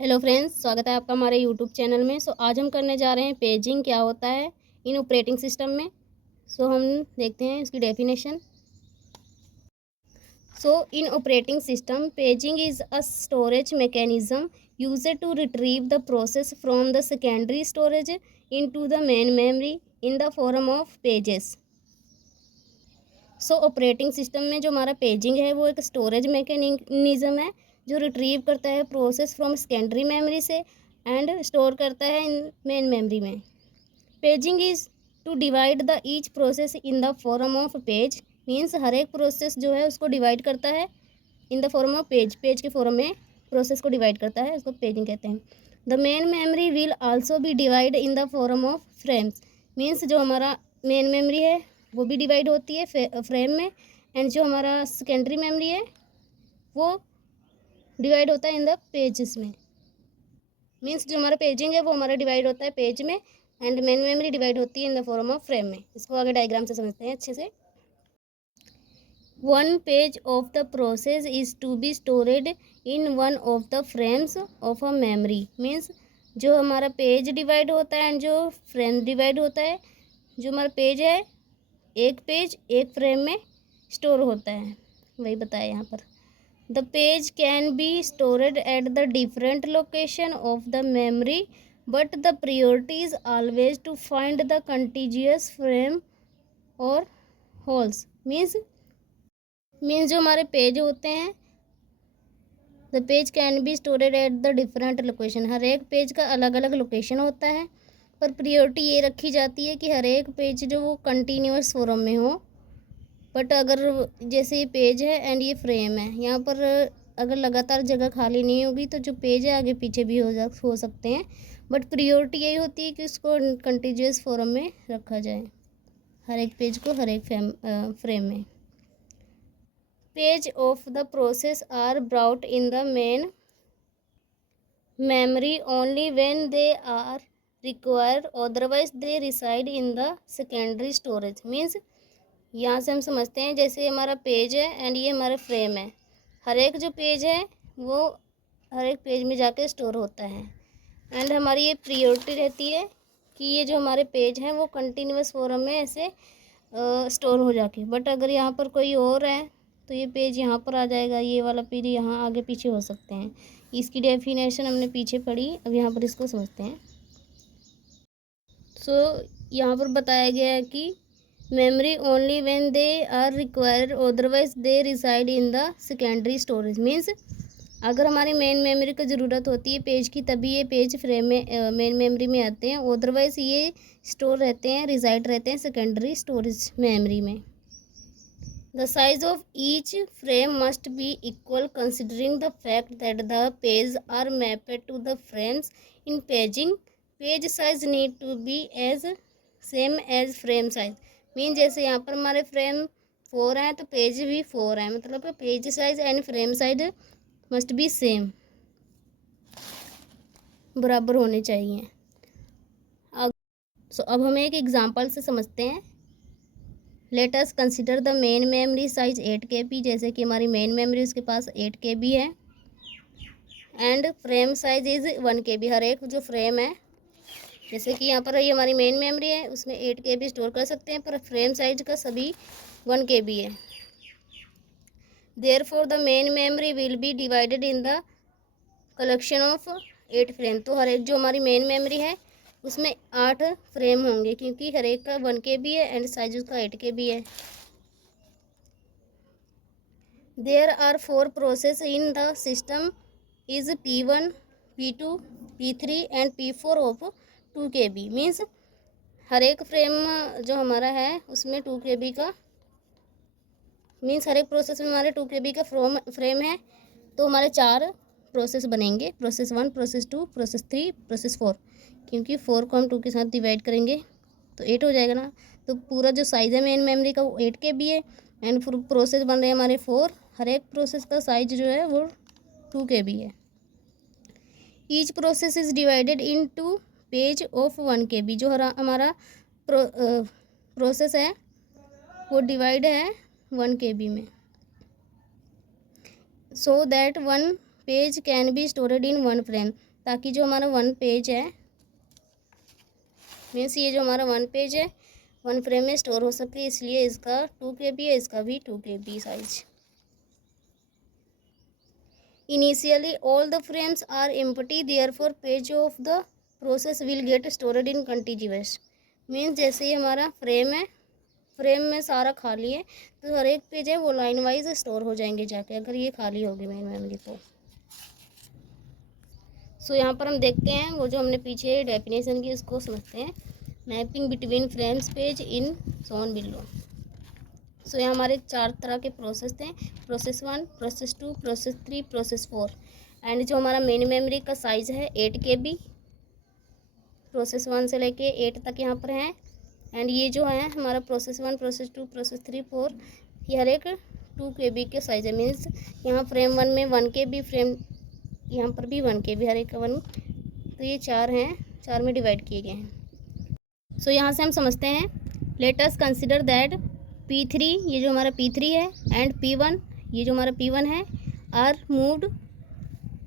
Hello friends, स्वागत है आपका हमारे यूट्यूब चैनल में। आज हम करने जा रहे हैं पेजिंग क्या होता है इन ऑपरेटिंग सिस्टम में। हम देखते हैं इसकी definition. In operating system paging is a storage mechanism used to retrieve the process from the secondary storage into the main memory in the form of pages. Operating system में जो हमारा paging है वो एक स्टोरेज मैकेनिज्म है जो retrieve करता है प्रोसेस फ्रॉम सेकेंडरी मेमोरी से एंड स्टोर करता है इन मेन मेमोरी में। Paging is to divide the each process in the form of page. Means हर एक प्रोसेस जो है उसको डिवाइड करता है in the form of page. Page के फॉर्म में प्रोसेस को डिवाइड करता है, उसको पेजिंग कहते हैं। The main memory will also be divide in the form of frames. Means जो हमारा मेन मेमोरी है वो भी डिवाइड होती है फ्रेम में, एंड जो हमारा सेकेंडरी मेमोरी है वो डिवाइड होता है इन द पेजेस में। मीन्स जो हमारा पेजिंग है वो हमारा डिवाइड होता है पेज में, एंड मेन मेमोरी डिवाइड होती है in the form of frame में। इसको आगे डायग्राम से समझते हैं अच्छे से। One page of the process is to be stored in one of the frames of a memory. Means जो हमारा पेज डिवाइड होता है एंड जो फ्रेम डिवाइड होता है, जो हमारा पेज है एक पेज एक फ्रेम में स्टोर होता है, वही बताया यहाँ पर। The page can be stored at the different location of the memory but the priority is always to find the contiguous frame और holes। मीन्स जो हमारे पेज होते हैं, the page can be stored at the different location. हर एक page का अलग अलग लोकेशन होता है, पर प्रियोरिटी ये रखी जाती है कि हर एक पेज जो वो कंटिन्यूस फॉर्म में हो। बट अगर जैसे ये पेज है एंड ये फ्रेम है, यहाँ पर अगर लगातार जगह खाली नहीं होगी तो जो पेज है आगे पीछे भी हो सकते हैं, बट प्रियोरिटी यही होती है कि उसको कंटिन्यूस फॉर्म में रखा जाए, हर एक पेज को हर एक फ्रेम में। Page of the process are brought in the main memory only when they are required, otherwise they reside in the secondary storage। Means यहाँ से हम समझते हैं जैसे हमारा पेज है एंड ये हमारा फ्रेम है, हर एक जो पेज है वो हर एक पेज में जाके स्टोर होता है, एंड हमारी ये प्रियोरिटी रहती है कि ये जो हमारे पेज हैं वो कंटिन्यूस फॉर्म में ऐसे स्टोर हो जाके। बट अगर यहाँ पर कोई और है तो ये पेज यहाँ पर आ जाएगा, ये वाला पेज यहाँ आगे पीछे हो सकते हैं। इसकी डेफिनेशन हमने पीछे पढ़ी, अब यहाँ पर इसको समझते हैं। यहाँ पर बताया गया है कि memory only when they are required, otherwise they reside in the secondary storage. Means अगर हमारी मेन मेमोरी को ज़रूरत होती है पेज की, तभी ये पेज फ्रेम में मेन मेमोरी में आते हैं, अदरवाइज ये स्टोर रहते हैं, रिसाइड रहते हैं सेकेंडरी स्टोरेज मेमोरी में। The size of each frame must be equal considering the fact that the pages are mapped to the frames in paging. Page size need to be as same as frame size। Mean जैसे यहाँ पर हमारे frame 4 हैं तो page भी 4 हैं, मतलब page size and frame size must be same, बराबर होने चाहिए। अब हम एक एग्जांपल से समझते हैं। Let us consider the main memory size 8 KB। जैसे कि हमारी मेन मेमोरी उसके पास 8 KB है and frame size is 1 KB। हर एक जो फ्रेम है, जैसे कि यहाँ पर ये हमारी मेन मेमोरी है, उसमें 8 KB स्टोर कर सकते हैं, पर फ्रेम साइज का सभी 1 KB है। Therefore the main memory will be divided in the collection of 8 frame. तो हर एक जो हमारी मेन मेमोरी है उसमें 8 फ्रेम होंगे, क्योंकि हर एक का 1 KB है एंड साइज उसका 8 KB है। There are 4 processes in the system is P1, P2, P3 and P4 of 2 KB। Means हर एक फ्रेम जो हमारा है उसमें 2 KB का, मीन्स हर एक प्रोसेस में हमारे 2 KB का फ्रेम है, तो हमारे 4 प्रोसेस बनेंगे, प्रोसेस 1, प्रोसेस 2, प्रोसेस 3, प्रोसेस 4। क्योंकि 4 को हम 2 के साथ डिवाइड करेंगे तो 8 हो जाएगा ना। तो पूरा जो साइज़ है मेन मेमोरी का वो 8 KB है, एंड प्रोसेस बन रहे हैं हमारे 4। हर एक प्रोसेस का साइज जो है वो 2 KB है। Each process is divided into page of 1 KB। जो हमारा प्रोसेस है वो डिवाइड है 1 KB में, so that 1 page can be stored in one frame, ताकि जो हमारा वन पेज है मीन्स ये जो हमारा वन पेज है वन फ्रेम में स्टोर हो सके, इसलिए इसका 2 KB है, इसका भी 2 KB size. Initially all the frames are empty, therefore page of the process will get stored in continuous. Means जैसे ही हमारा फ्रेम है, फ्रेम में सारा खाली है, तो हर एक पेज है वो लाइन वाइज स्टोर हो जाएंगे जाके, अगर ये खाली होगी मेन मेमोरी तो। सो यहाँ पर हम देखते हैं वो जो हमने पीछे डेफिनेशन की, उसको समझते हैं। Mapping between frames page in shown below. So यहाँ हमारे 4 तरह के प्रोसेस थे, process 1, process 2, process 3, process 4। And जो हमारा मेन मेमोरी का साइज़ है 8 KB, प्रोसेस 1 से लेके 8 तक यहाँ पर है। एंड ये जो है हमारा प्रोसेस 1, प्रोसेस 2, प्रोसेस 3, 4, ये हर एक 2 KB के साइज है। मीन्स यहाँ फ्रेम 1 में 1 KB, फ्रेम यहाँ पर भी 1 KB, हर एक का 1, तो ये 4 हैं, 4 में डिवाइड किए गए हैं। सो यहाँ से हम समझते हैं, let us consider that P3, ये जो हमारा P3 है, एंड P1, ये जो हमारा P1 है, आर मूव्ड,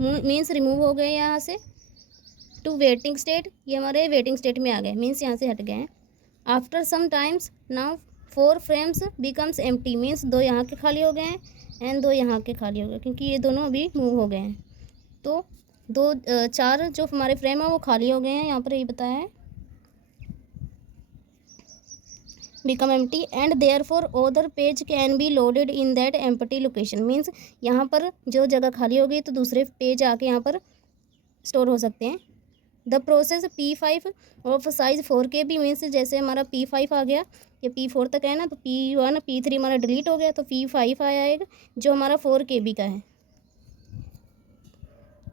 मीन्स रिमूव हो गए यहाँ से, टू वेटिंग स्टेट, ये हमारे वेटिंग स्टेट में आ गए, मीन्स यहाँ से हट गए हैं। After some times now 4 frames becomes empty, means 2 यहाँ के खाली हो गए हैं एंड 2 यहाँ के खाली हो गए, क्योंकि ये दोनों अभी मूव हो गए हैं। तो 4 जो हमारे फ्रेम है वो खाली हो गए हैं, यहाँ पर ये बताया है, become empty and therefore other page can be loaded in that empty location. Means यहाँ पर जो जगह खाली हो गई तो दूसरे पेज आके यहाँ पर स्टोर हो सकते हैं। The process P5 of size 4 KB, means जैसे हमारा P5 आ गया, ये P4 तक है ना, तो P1 P3 हमारा डिलीट हो गया, तो P5 आया एक जो हमारा 4 KB का है,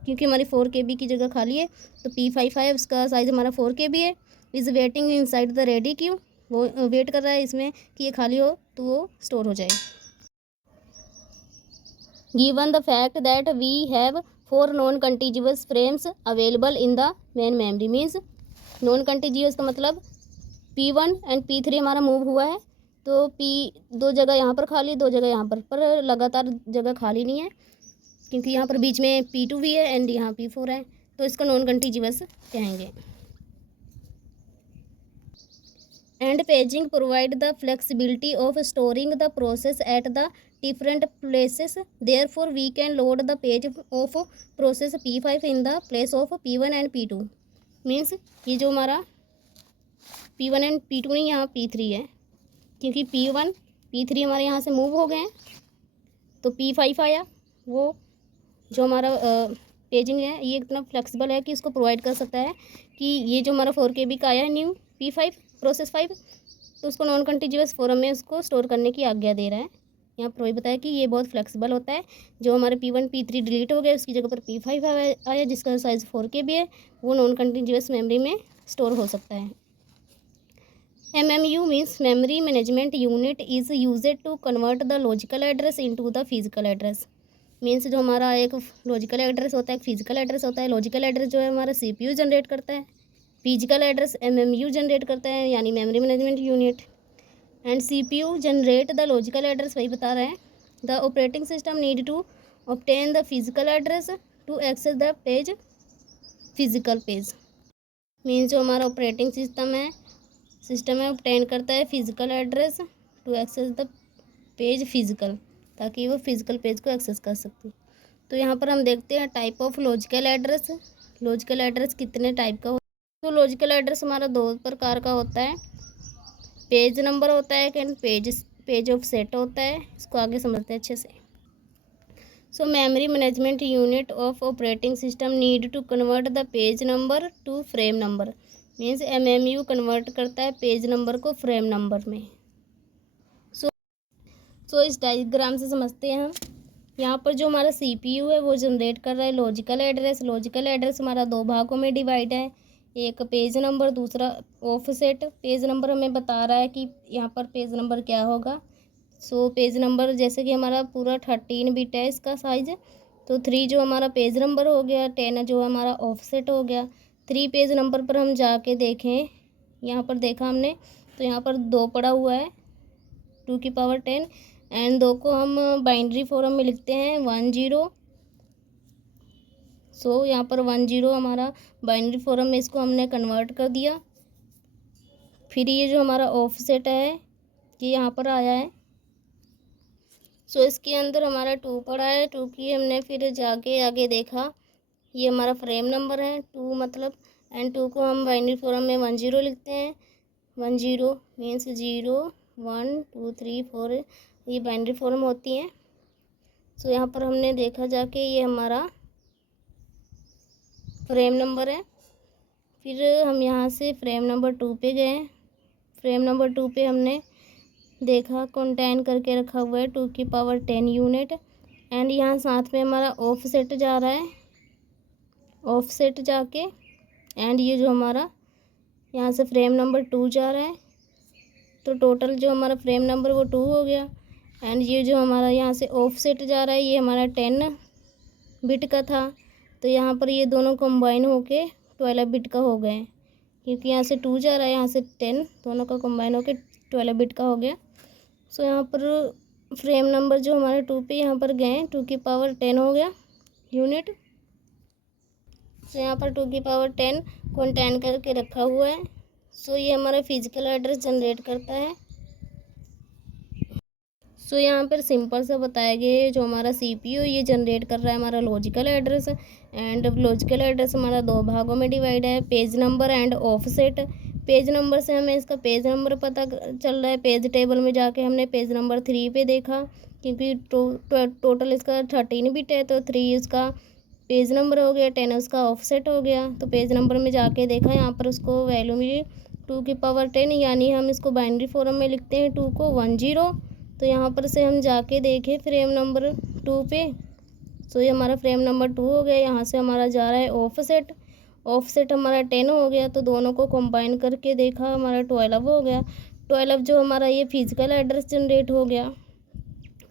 क्योंकि हमारी 4 KB की जगह खाली है, तो P5 आया, उसका साइज़ हमारा 4 KB है। Is waiting inside the ready queue, वो वेट कर रहा है इसमें कि ये खाली हो तो वो स्टोर हो जाए। Given the fact that we have 4 non continuous frames available in the main memory, means non continuous का मतलब P1 एंड P3 हमारा मूव हुआ है, तो दो जगह यहाँ पर खाली, 2 जगह यहाँ पर लगातार जगह खाली नहीं है, क्योंकि यहाँ पर बीच में P2 भी है एंड यहाँ P4 है, तो इसका नॉन कंटिन्यूअस कहेंगे। And paging provide the flexibility of storing the process at the different places, therefore we can load the page of process P5 in the place of P1 and P2। Means ये जो हमारा P1 and P2 नहीं, यहाँ P3 है, क्योंकि P1 P3 हमारे यहाँ से मूव हो गए हैं, तो P5 आया। वो जो हमारा पेजिंग है ये इतना फ्लेक्सिबल है कि इसको प्रोवाइड कर सकता है कि ये जो हमारा 4 KB का आया है न्यू P5 प्रोसेस 5, तो उसको नॉन कंटिन्यूअस फॉर्म में उसको स्टोर करने की आज्ञा दे रहा है। यहाँ पर वही बताया कि ये बहुत फ्लेक्सिबल होता है। जो हमारे P1 P3 डिलीट हो गए, उसकी जगह पर P5 आया जिसका साइज़ 4 KB है, वो नॉन कंटिन्यूअस मेमोरी में स्टोर हो सकता है। MMU means memory management unit is used to convert the logical address into the physical address. Means जो हमारा एक लॉजिकल एड्रेस होता है, एक फिजिकल एड्रेस होता है। लॉजिकल एड्रेस जो है हमारा CPU जनरेट करता है, फिजिकल एड्रेस MMU जनरेट करता है, यानी memory management unit. And CPU generate the logical address, वही बता रहे हैं। The operating system need to obtain the physical address to access the page, physical page. Means जो हमारा ऑपरेटिंग सिस्टम है ऑब्टेन करता है physical address to access the page physical, ताकि वो फिजिकल पेज को एक्सेस कर सकते। तो यहाँ पर हम देखते हैं type of logical address. Logical address कितने टाइप का होता है? तो लॉजिकल एड्रेस हमारा 2 प्रकार का होता है, पेज नंबर होता है एंड पेज ऑफ सेट होता है। इसको आगे समझते हैं अच्छे से। So memory management unit of operating system need to convert the page number to frame number. Means MMU convert करता है पेज नंबर को फ्रेम नंबर में। सो इस डायग्राम से समझते हैं हम। यहाँ पर जो हमारा CPU है वो जनरेट कर रहा है लॉजिकल एड्रेस। लॉजिकल एड्रेस हमारा 2 भागों में डिवाइड है, एक पेज नंबर, दूसरा ऑफसेट। पेज नंबर हमें बता रहा है कि यहाँ पर पेज नंबर क्या होगा। सो पेज नंबर जैसे कि हमारा पूरा 13 बिट है इसका साइज, तो 3 जो हमारा पेज नंबर हो गया, 10 जो हमारा ऑफसेट हो गया। 3 पेज नंबर पर हम जाके देखें, यहाँ पर देखा हमने तो यहाँ पर 2 पड़ा हुआ है, 2 की पावर 10, एंड 2 को हम बाइनरी फॉर्म में लिखते हैं 10 सो यहाँ पर 10 हमारा बाइनरी फॉर्म में इसको हमने कन्वर्ट कर दिया। फिर ये जो हमारा ऑफसेट है ये यहाँ पर आया है। सो इसके अंदर हमारा 2 पड़ा है। 2 की हमने फिर जाके आगे देखा, ये हमारा फ्रेम नंबर है 2 मतलब, एंड 2 को हम बाइनरी फॉर्म में 10 लिखते हैं। 10 मीन्स 0 1 2 3 4 ये बाइनरी फॉर्म होती हैं। सो यहाँ पर हमने देखा जाके ये हमारा फ्रेम नंबर है। फिर हम यहाँ से फ्रेम नंबर 2 पे गए। फ्रेम नंबर 2 पे हमने देखा कंटेन करके रखा हुआ है 2 की पावर 10 यूनिट, एंड यहाँ साथ में हमारा ऑफसेट जा रहा है। ऑफसेट जाके एंड ये जो हमारा यहाँ से फ्रेम नंबर 2 जा रहा है, तो टोटल जो हमारा फ्रेम नंबर वो 2 हो गया। एंड ये जो हमारा यहाँ से ऑफसेट जा रहा है ये हमारा 10 बिट का था, तो यहाँ पर ये दोनों कंबाइन होके 12 बिट का हो गए, क्योंकि यहाँ से 2 जा रहा है यहाँ से 10, दोनों का कंबाइन होके 12 बिट का हो गया। सो यहाँ पर फ्रेम नंबर जो हमारे 2 पे यहाँ पर गए 2 की पावर 10 हो गया यूनिट। सो यहाँ पर 2 की पावर 10 कंटेन करके रखा हुआ है। सो ये हमारा फिजिकल एड्रेस जनरेट करता है। सो यहाँ पर सिंपल सा बताया गया है, जो हमारा CPU ये जनरेट कर रहा है हमारा logical address, and logical address हमारा 2 भागों में डिवाइड है, page number and offset. Page number से हमें इसका पेज नंबर पता चल रहा है। पेज टेबल में जाके हमने पेज नंबर 3 पे देखा, क्योंकि टोटल इसका 13 बिट है, तो 3 इसका पेज नंबर हो गया, 10 उसका ऑफसेट हो गया। तो पेज नंबर में जाके देखा, यहाँ पर उसको वैल्यू मिली 2 की पावर 10, यानी हम इसको बाइनरी फॉर्म में लिखते हैं 2 को 10। तो यहाँ पर से हम जाके देखें फ्रेम नंबर 2 पे, सो ये हमारा फ्रेम नंबर 2 हो गया। यहाँ से हमारा जा रहा है ऑफसेट, ऑफसेट हमारा 10 हो गया, तो दोनों को कंबाइन करके देखा हमारा 12 हो गया। 12 जो हमारा ये फिजिकल एड्रेस जनरेट हो गया।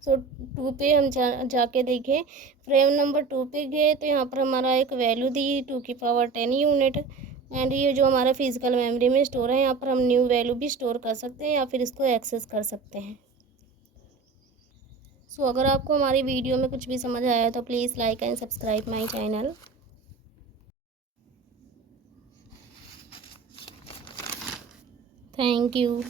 सो 2 पे हम जाके देखें, फ्रेम नंबर 2 पे गए तो यहाँ पर हमारा एक वैल्यू दी 2 की पावर 10 यूनिट, एंड ये जो हमारा फिजिकल मेमोरी में स्टोर है, यहाँ पर हम न्यू वैल्यू भी स्टोर कर सकते हैं या फिर इसको एक्सेस कर सकते हैं। सो अगर आपको हमारी वीडियो में कुछ भी समझ आया तो please like and subscribe my channel. Thank you.